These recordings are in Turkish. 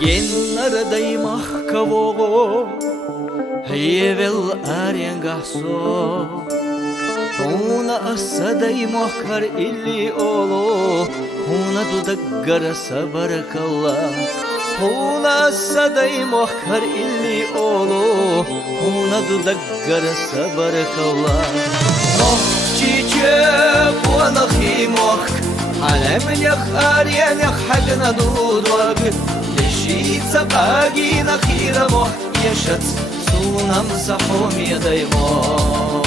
Геннара махкаво Хевел аренгасо Уна асадай махкар илли оло Уна дудаггара сабаракалла Уна асадай махкар илли оло Уна дудаггара сабаракалла Нох чиче буанахи мах Алемнях ариянях хагна дудваг Лишица багина хира мох Ешац сунам сахоми даймо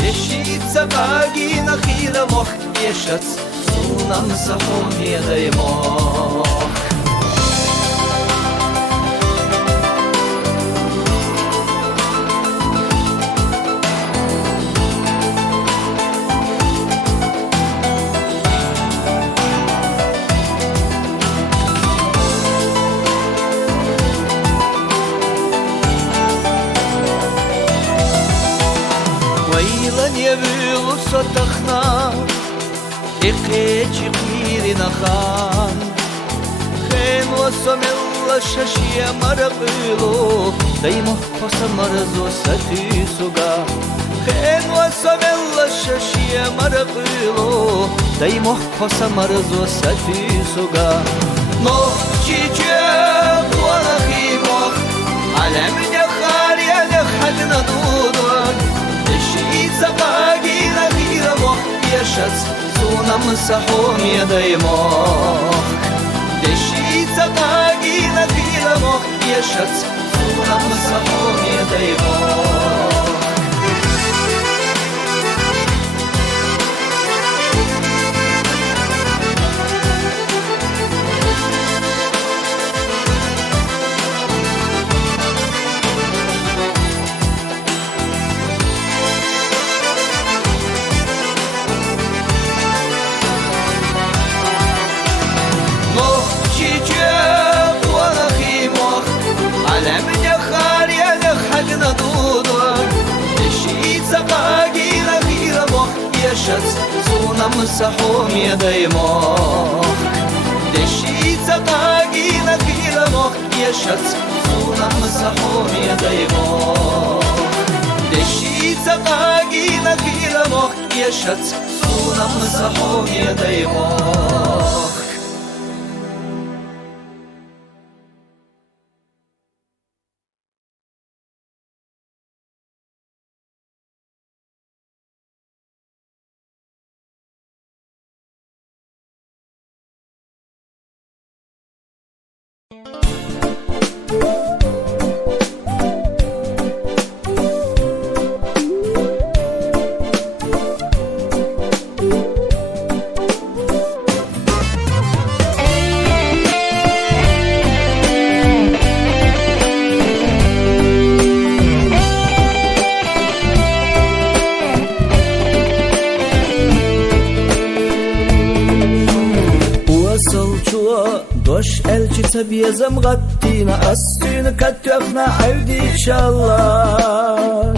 Лишица багина хира мох Ешац сунам сахоми даймо Не вилуса тахна Икечи кирина хан Хенва сомелла шашия марабило Даймо хоса маразо сати суга Хенва сомелла шашия марабило Даймо хоса маразо сати суга Нох чиче буанахи мох Алемня хария хагна дудваг Лишица багина хира мох Ешац сунам сахоми даймох Лишица багина хира мох Ешац сунам сахоми даймох Ешац сунам сахоми даймох Лишица багина хира мох Ешац сунам сахоми даймох Лишица багина хира мох Ешац сунам сахоми даймох Doş elçisi bezem gattine Astüne katyafna avdi şallah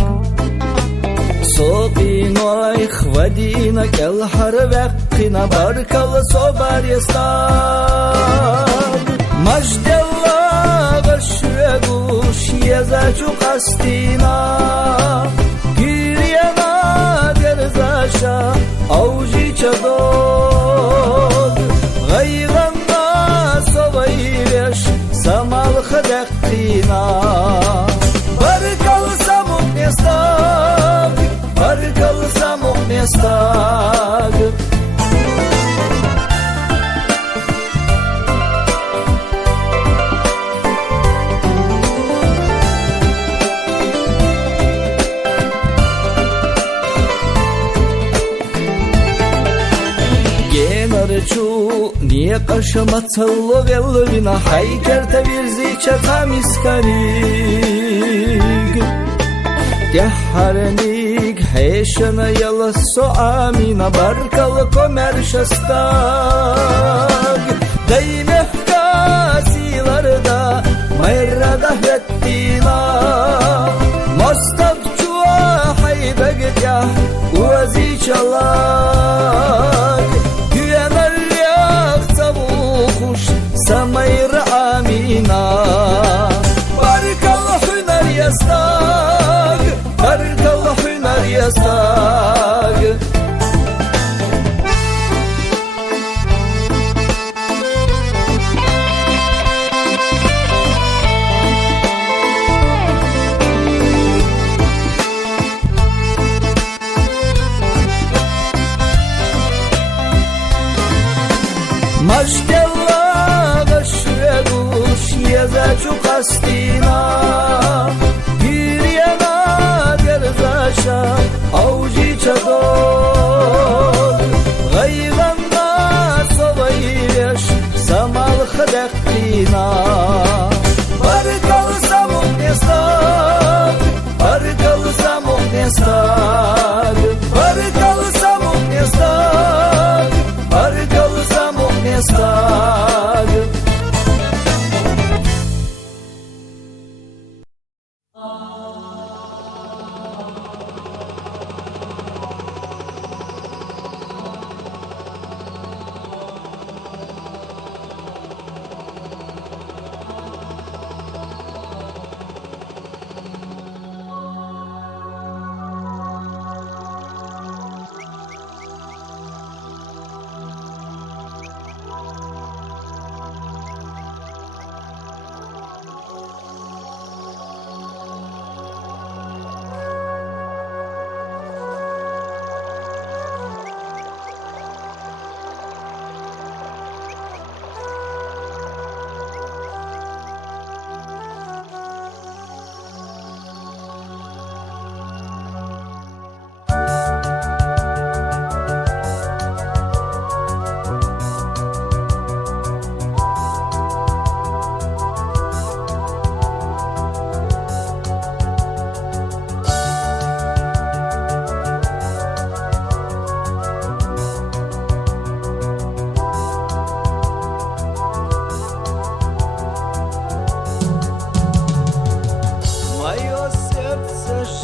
Soqino ikhvadina Kel harvaqina Barkal sobar yastag Majdellah Gashwegush Yezachu qastina Giryana derzasha Auji chadod Gayran Самал хадактина Баркал самух местаг Баркал самух местаг Чу не кашамацало велвина хайкерта вирзича тамискариг Яхарник хешана яласо амина баркал комершастаг Даймехка силарда майрада хеттина Мостабчуа хайбегтя уазичалаг Самайра амин ясаг. Maşkella gaşre duş yezaçu kastina bir yana derzaşa avcı çadol gayganna sobayış samal xadaqtina barkal samuk nestak barkal samuk nestak barkal samuk nestak barkal samuk nestak.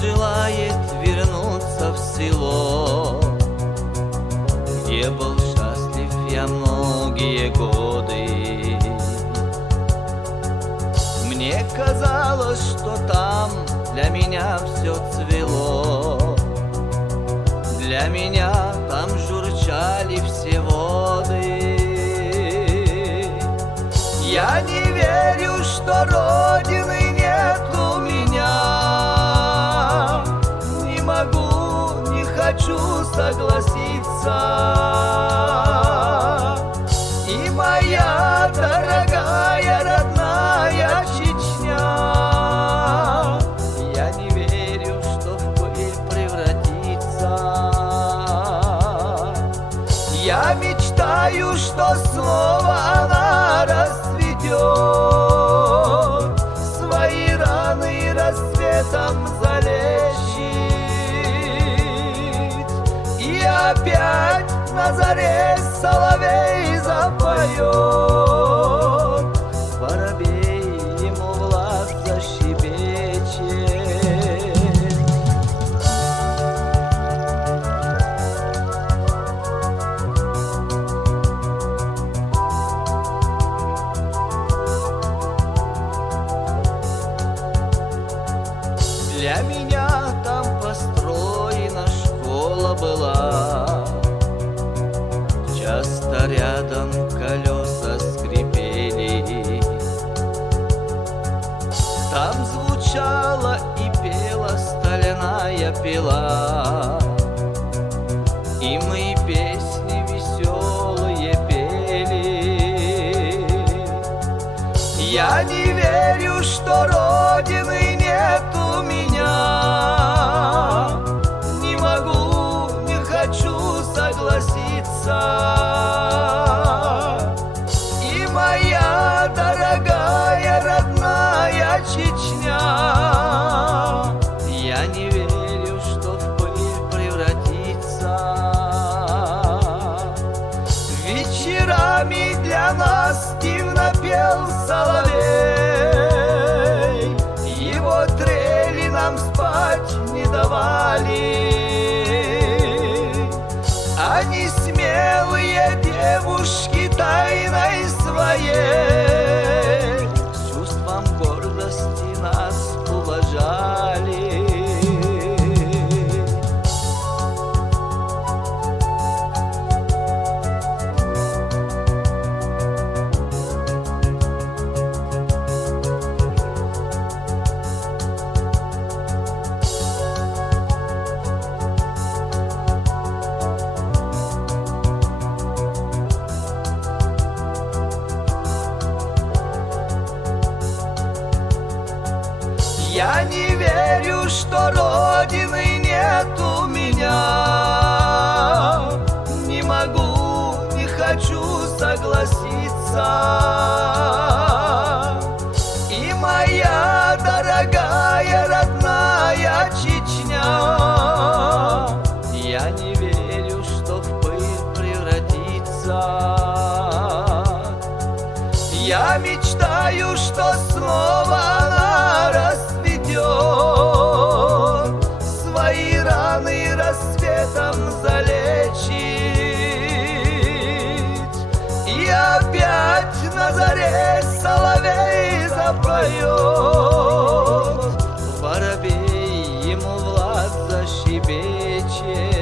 Желает вернуться в село, где был счастлив я многие годы. Мне казалось, что там для меня все цвело, для меня там журчали все воды. Я не верю, что родины нет у меня. Не хочу согласиться. И моя дорогая родная Чечня, я не верю, что в пыль превратится. Я мечтаю, что снова она расцветет, свои раны рассветом залечит. Опять на заре соловей запоет, воробей ему в лаз защебечет. Для меня там построена школа была, часто рядом колеса скрипели. Там звучала и пела стальная пила, и мы песни веселые пели. Я не верю, что родины нет у меня. Не могу, не хочу согласиться. И моя дорогая родная Чечня, я не верю, что в пыль превратится. Вечерами для нас дивно пел соловей, его трели нам спать не давали. Они смелые девушки тайной своей чувством гордости нас уважали. что родины нет у меня. Не могу, не хочу согласиться. И моя дорогая родная Чечня, я не верю, что в пыль превратится. Я мечтаю, что снова она расцветет, свои раны рассветом залечит, и опять на заре соловей запоет, воробей ему в лад защебечет.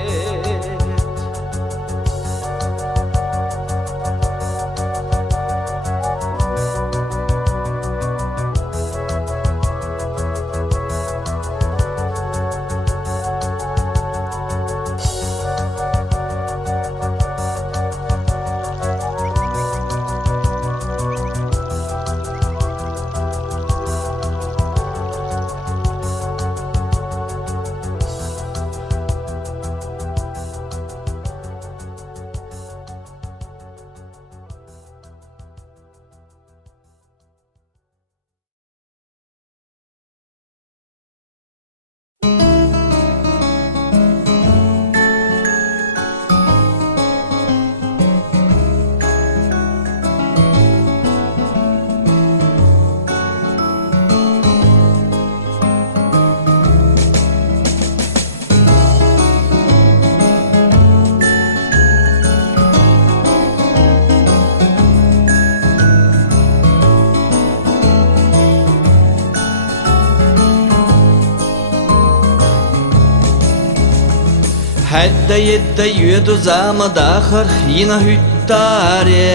Hedda yedda yödu zama dachar yina hyttare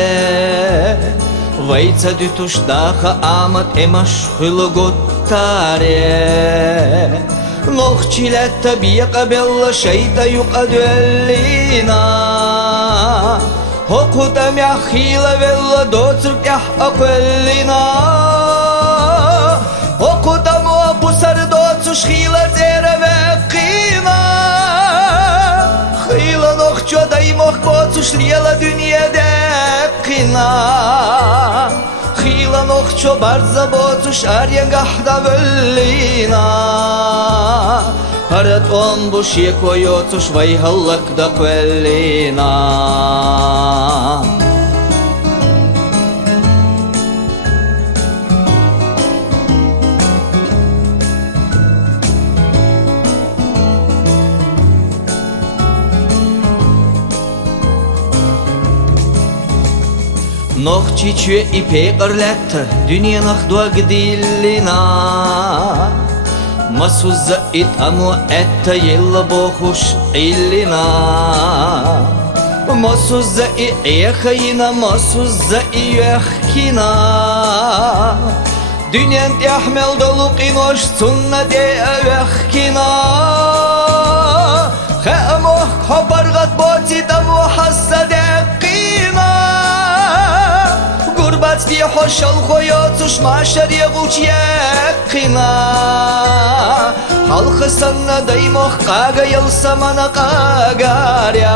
Vajca dytush dacha amat emash hylogottare Noch chiletta biqa bella shayta yuqa duellina Hokutam yahila vella dotsuk yah aquellina Hokutam o pusar dotsush hila zera veqina Хила нохчо да и мох коцуш лиела дүниеде кина Хила нохчо барза боцуш арьянгахда вөллина Харат омбуш екойоцуш вайхаллакда квеллина Noch çiçe ipe qarlatta dünyanaq duagdillina Masuzza itamu etta yella bohush illina Masuzza iyakayina masuzza iyakina Dünyan yahmel dolu qinosh sunna de avakina Khamoh khabargat botitamu hassade Гурбатский хошал хоёцуш машар ягуч яқина Халқы санна даймох қага елса мана қагарях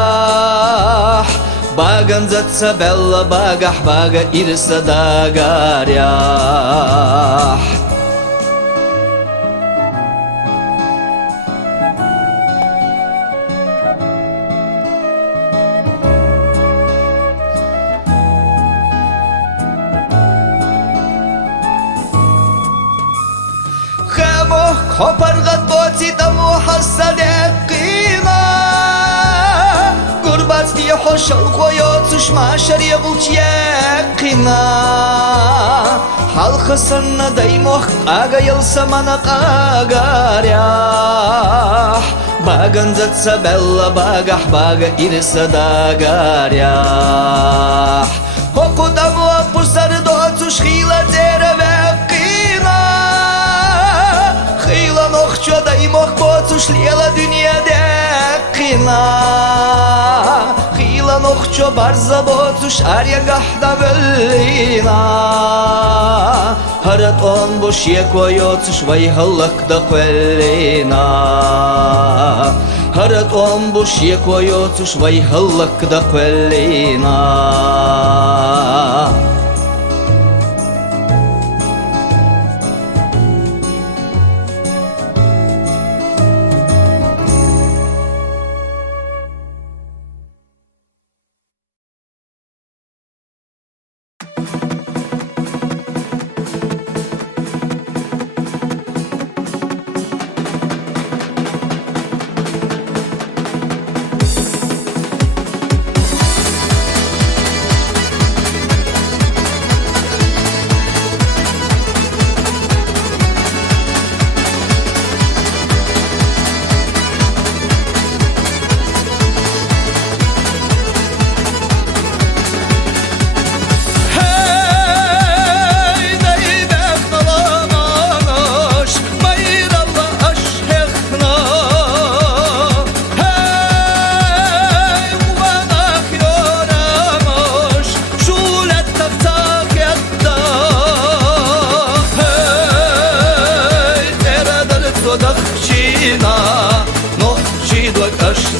Баган затса белла багах бага ирса дагарях Hopargat botita muhassade qima Gurbatski hoshal khoyotsush mashar yagulch yaqina Halqı sanna daymoh qaga yelsa mana qagarях Bagan zatsa bella bagah baga irsa dagarях Hokudamu pusar dotsush khila zera Нохчо да и мох коцуш лиела дүниеде кина Хила Нохчо барза ботуш арья гахда веллина Харат он буш екойоцуш вайхаллакда квеллина Харат он буш екойоцуш вайхаллакда квеллина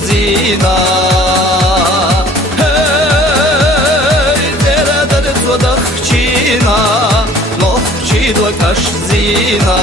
Zina Hey, tera dar tvodachchina Nohchi dwakash zina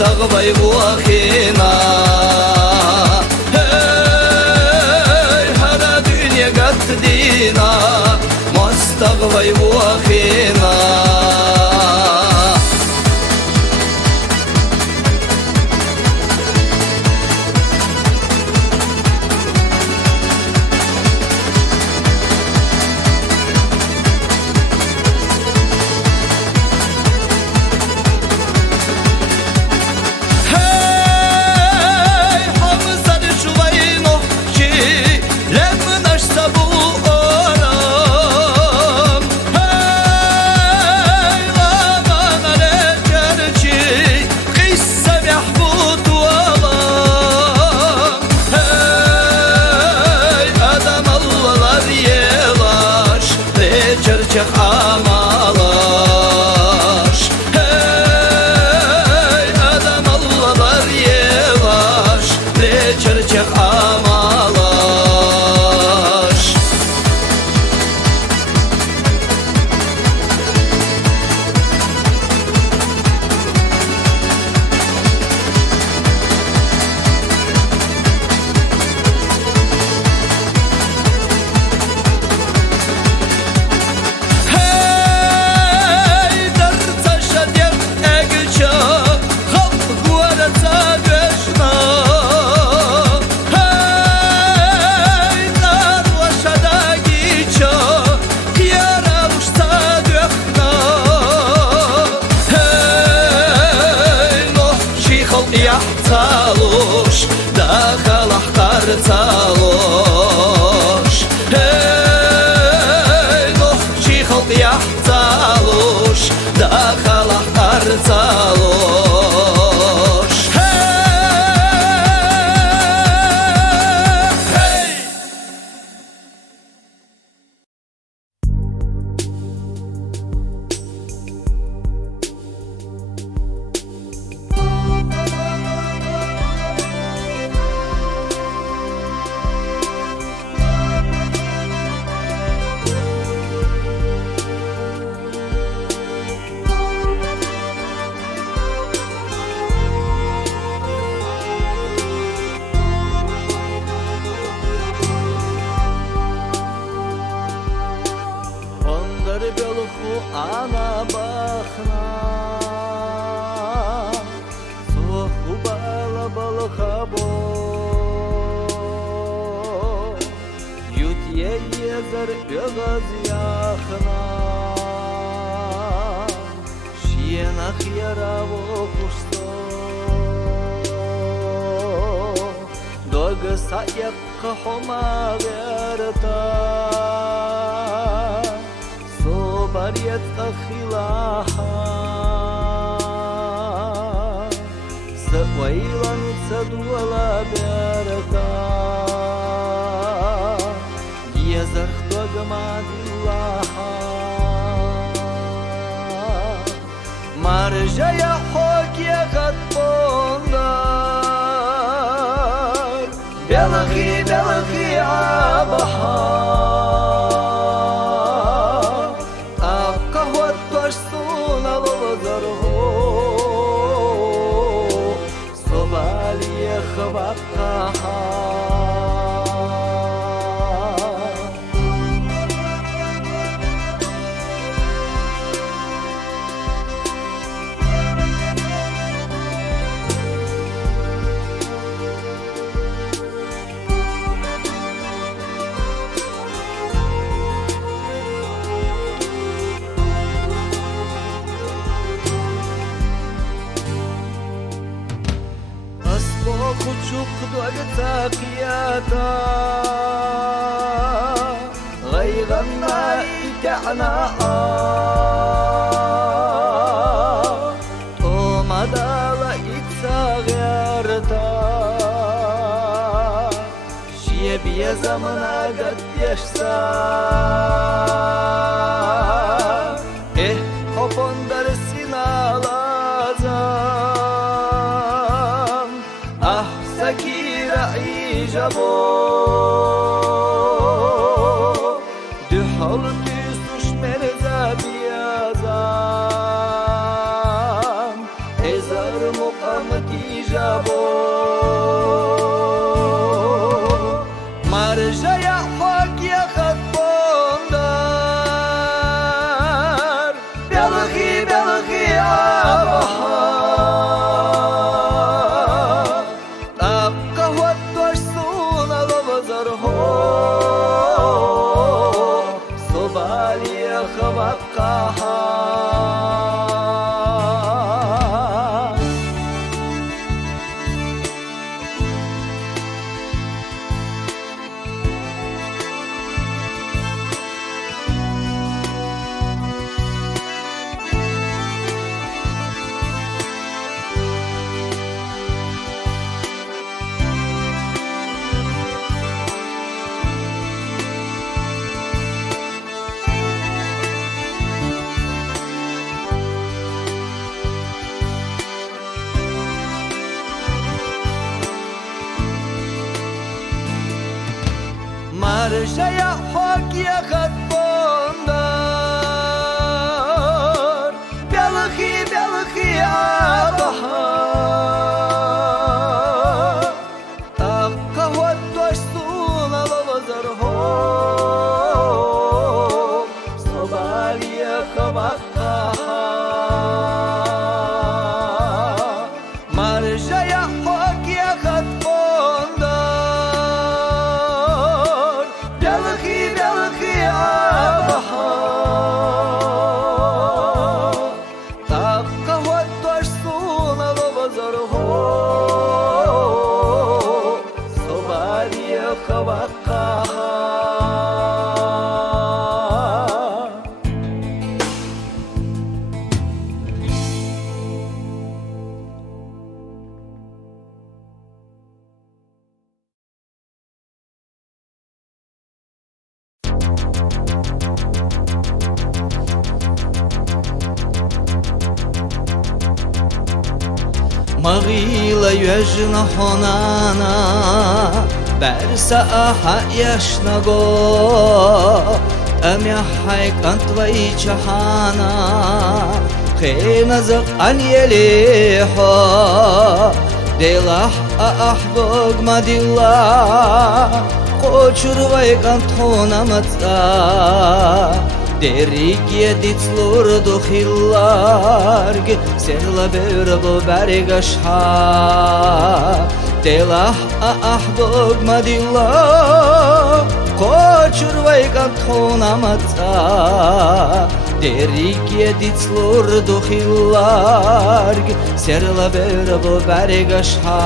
Mostagvay vuakhina Hey, hara dünya gatdina Mostagvay vuakhina Çerçek amalaş Hey adam Allah'lar yelaş Le çerçek amalaş Yahtalosh, dakal ahkar talosh Hey, nohchi khalq yahtalosh, dakal ahkar talosh Hey, hey Yezer yağız yaxına Şiyenak yara vokuşso Doga sayakka homa verta Sobariyat akhilaha Sawailan sadwala berta Yazar dogmadillaha Marjaya hokya katbondar Belghi abaha Akka hottosh suna lozarho Sobaliye khvaqaha Kuchuk dogta qiyata Ghayganna ika'na O madala iksagarta Şiyeb yazamına gadyashsa Hopondar sinalazam Sakira ijabo Duhol tüsuş merzabiyazam Ezar muqamat ijabo Marjaya hokya khatbondar Belghi abaha Sobaliye khvaqaha Marjaya hokya katbondar Belghi abaha Akka hottosh suna lozarho Sobaliye khvaqaha Marjaya hokya katbondar Belghi abaha Akka hottosh suna lozarho Sobaliye khvaqaha Maghila yajna honana Bersa aha yashna go Amya haykan tvai chahana Khemazak an yeliho Delah dogma dillah Kochur vaykan tona matza Derigye ditlur do khillarg Serla berbo bergashha Delah dogma dillah Почурвайган тонамата Дерикие дицлурду хилларг Серла бербо берегашха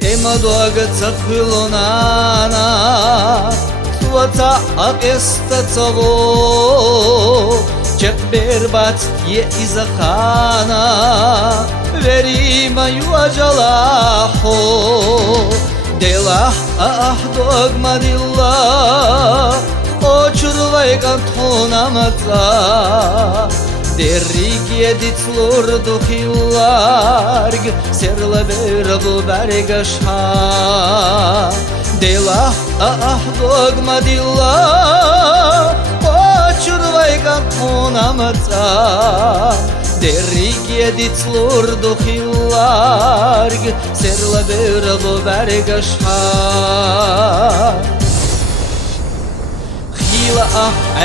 Тема дуага цахвилонана Туата акеста цаво Чекбер бат ye izahana Verima yuajalahu Delah dogma dillah Oçurvay kantonamata Derrikie ditlurdu hillarg Serla berbu bergaşha Delah dogma dillah Oçurvay kantonamata Derrikie ditlurdu hillarg Serla berbu bergaşha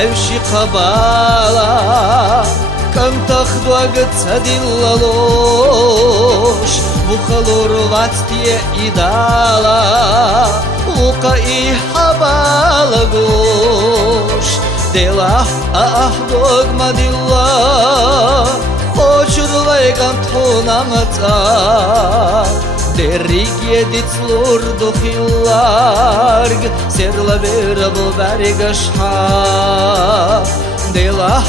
Evşi kabala Kantah duagat sadillaloş Vukhalur vattiye idala Vuka ihabala goş Delah dogma dillah Oçurvay kantonamata Derrikie ditlurdu hillarg Serla berbu bergaşha Delah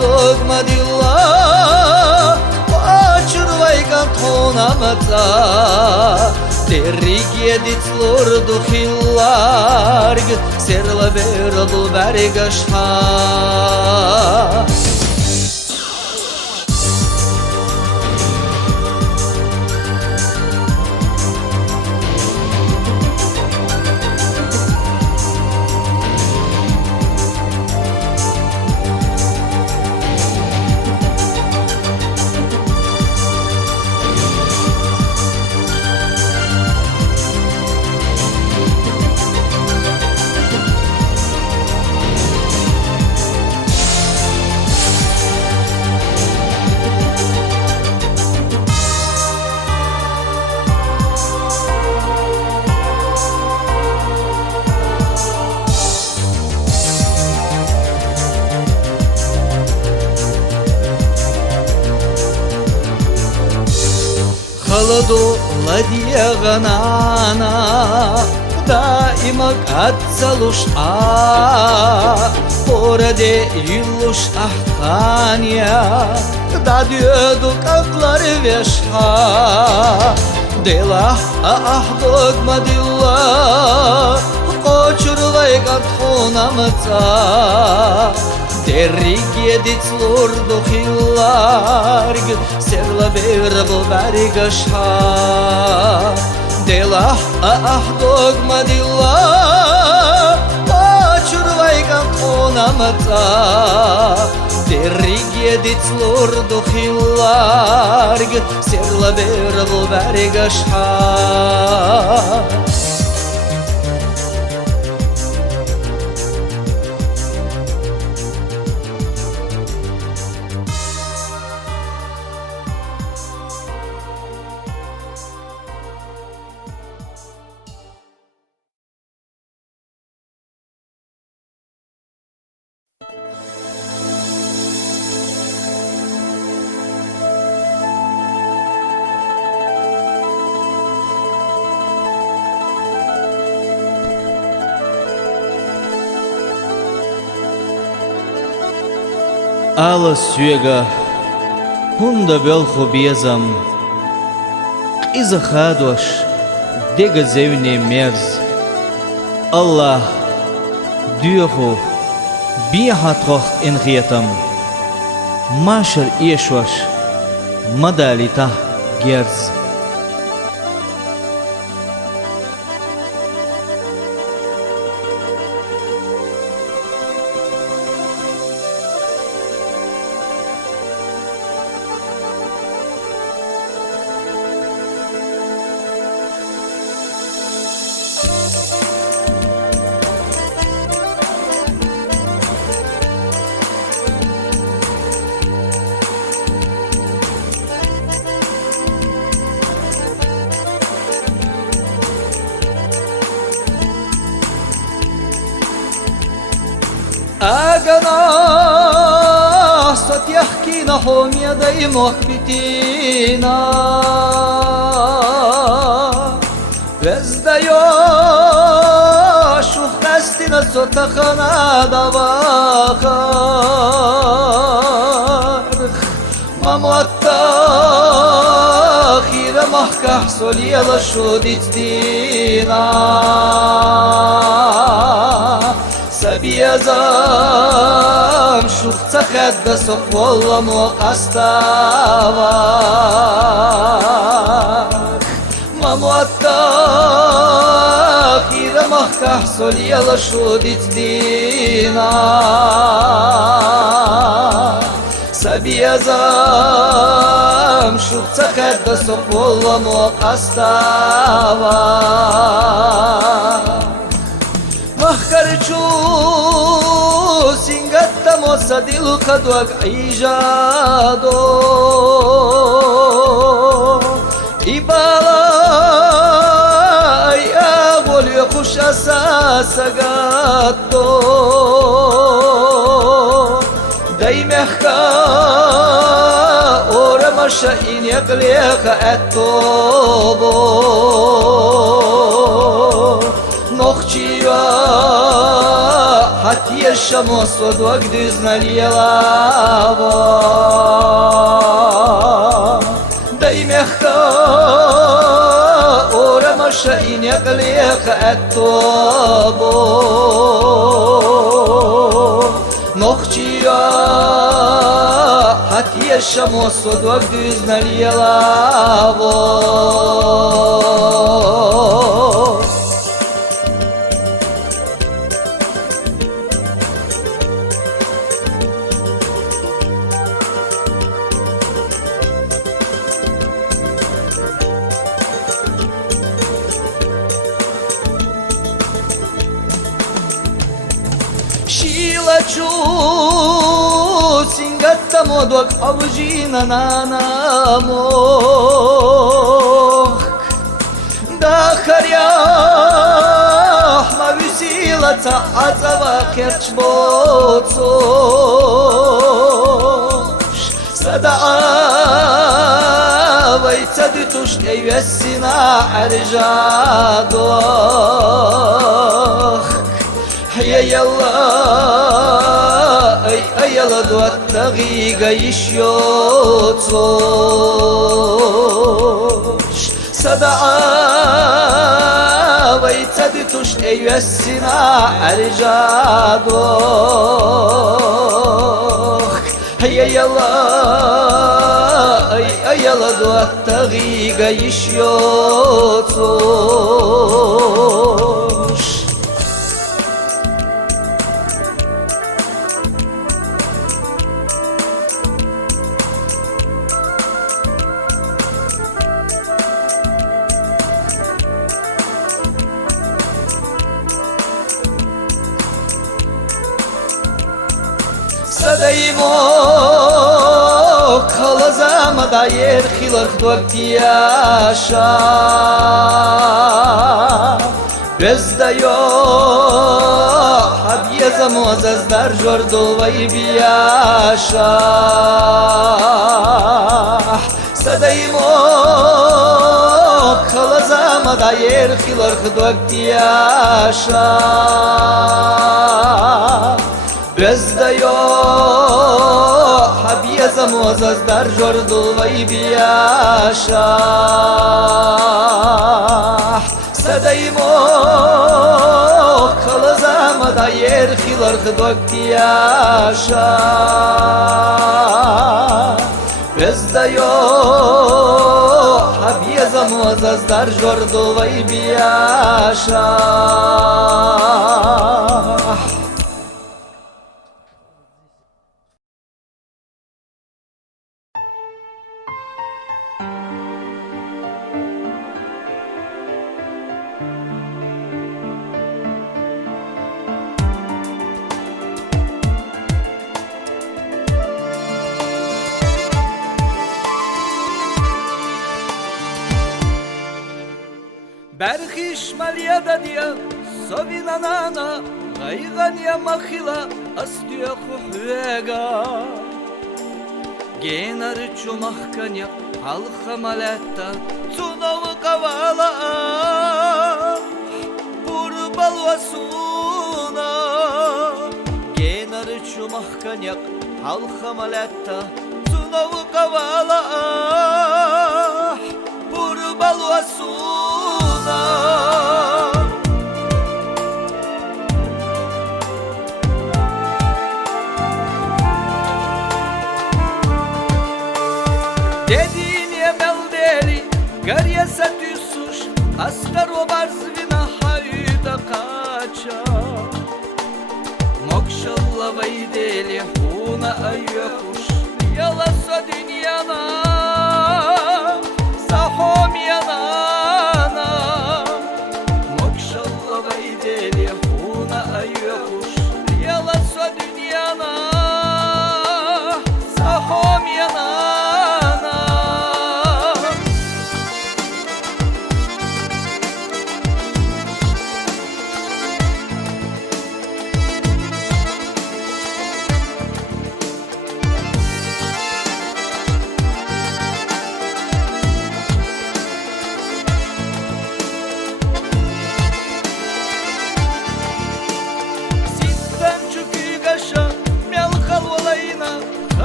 dogma dillah Oçurvay kantonamata Derrikie ditlurdu hillarg Serla berbu bergaşha Холоду ладья ганана Даима катцалуш Пораде юлуш ахтания Да дьödu katları veşha Delah dogma dillah Koçurvay kantonamata Derrikie ditlurdu hillarg Serla berbu bergaşha Delah dogma dillah Oçurvay kantonamata Derrikie ditlurdu hillarg Serla berbu bergaşha Ала сүйега Хунда белху безам Иза хадваш Дега зевне мерз Аллах Дюху Биахатрох инхиятам Машар ешваш Мадалита герз أغنى صوت يحكي نحوم يدي محبتينا Vezdayo şu xestine sotaxana da bakar Mamuatta xire mahkah soliyala şu dittina Sabiyazam şu xaqadda soqvolla muqastava Mamuatta خير مخكح صل يلا شو دينا سبي زام شو تقدس والله مقستوا مخكر شو سنجت مصدل خدوك عيجادو إبالا خوش اساسگاتو دای مخکا اور مشاین یقلیق اتوبو نخچیوا حتی الشمس ودوق دزنا لیلاوا دای مخکا شاين يقليق التوبو نخشيا حتى الشمس ودوق دزنا ليلاو Шилачу сингатта модок авжина нанамох Да харях мависилаца азава керчбоцош Садаавай цадитуш эйвессина аржадох يا يلا اي يلا دوات تغيغا يشيوتوش صدعا ويتدتوش ايو السنا ارجادوخ يا يلا اي يلا دوات تغيغا يشيوتوش Sadaymo kalazama dair khilar khdoktiyasha Bezdayo habiyeza muazzaz dar jordovay biyasha Sadaymo kalazama dair khilar khdoktiyasha Bezdayo habiyeza muazzaz dar jordovay biyasha Sadaymo kalazama dair khilar khdoktiyasha Bezdayo habiyeza muazzaz dar jordovay biyasha Berchish Malia Dadia, Sovina Nana, Raigan Yamachila, أستيق حويقا جينار چومحكنيا الخمالتا تنو قوالا بربال وسونا جينار چومحكنيا الخمالتا تنو قوالا بربال وسونا Dediğin yemel deli, garyasa tüsuş, Askar o barzvina hayda kaça. Mokşalla vay deli, huna ayyakuş, Yalasa dünyana, sahom yanana. Mokşalla vay deli, huna ayyakuş, Yalasa dünyana, sahom yanana.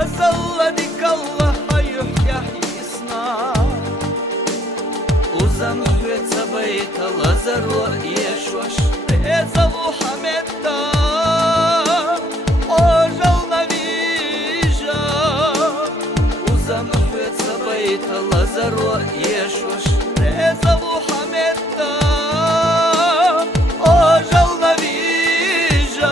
Azalla dikalla hayuh yahisna Uzam hüet sabayta lazaru yeshwash Ezavu hametta Ojal navija Uzam hüet sabayta lazaru yeshwash Ezavu hametta Ojal navija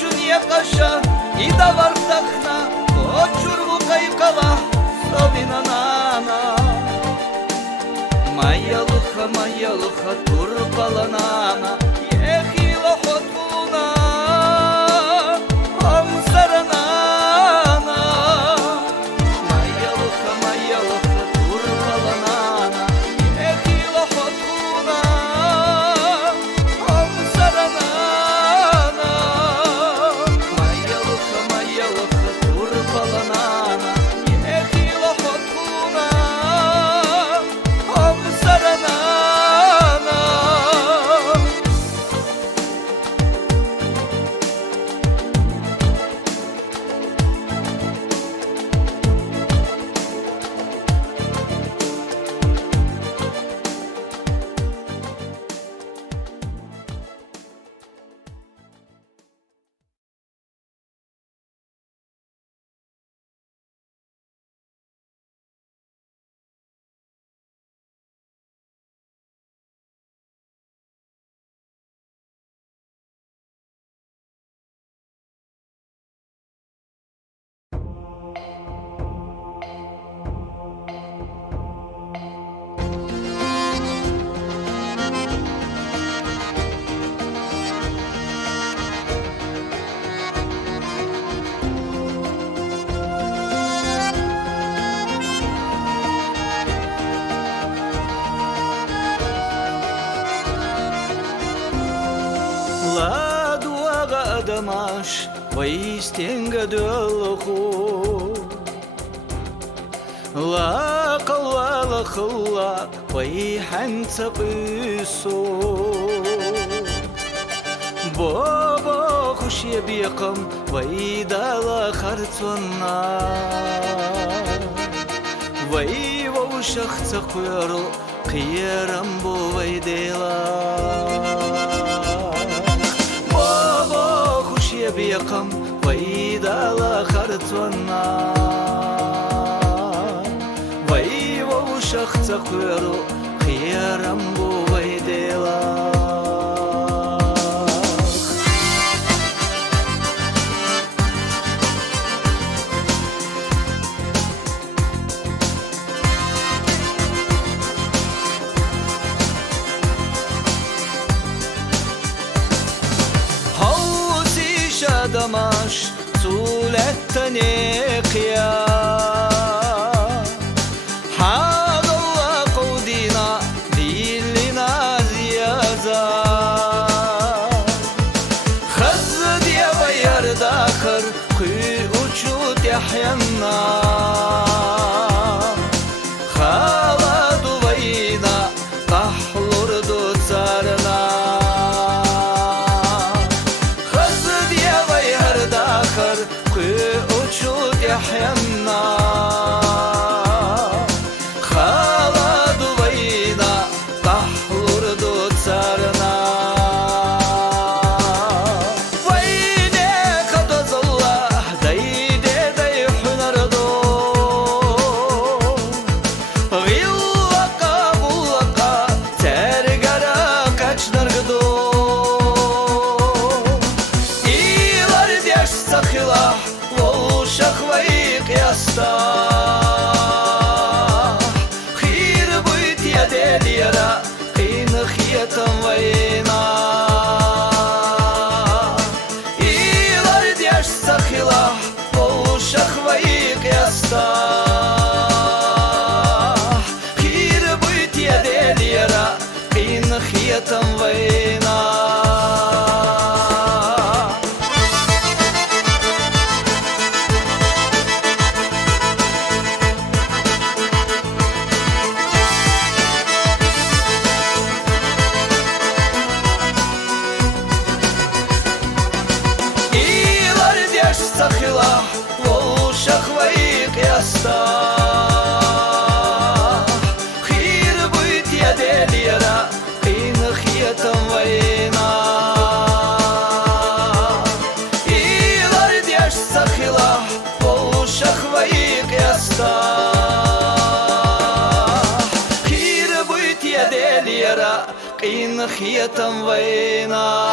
Чуния каша и да вартахна, Очурву кайкала, совина нана. Моя луха, турбала нана, Ехила хотлуна, Амсаранана. Моя луха, турбала нана, Ехила хотлуна, Амсаранана. Adamaş Vaistinga dölhu La qalla la khalla Vaihan taqisu Baba khush yabiqam Vaidala khartwana Vaiva ushakh taqwiru Qiyaram bu vaidela بيقم وإذا لخرت والنار ويوشخ تقويرو خيارم بو ويدلا Damaş Tuletten iqya يحيانا خالد وينا تحلر دوتارنا خزد يا ويهر داخر قي uçut يحيانا خالد وينا تحلر دوتارنا خير بيت يا دليرا قين خيتم وينا إيلار ديش سخيلا ووشخ ويق يستاح خير بيت يا دليرا قين خيتم وينا سخلا ووشخ ويق يستاح خير بيت يا دليرا قين خيتم وينا إيلار ديش سخلا ووشخ ويق يستاح خير بيت يا دليرا قين خيتم وينا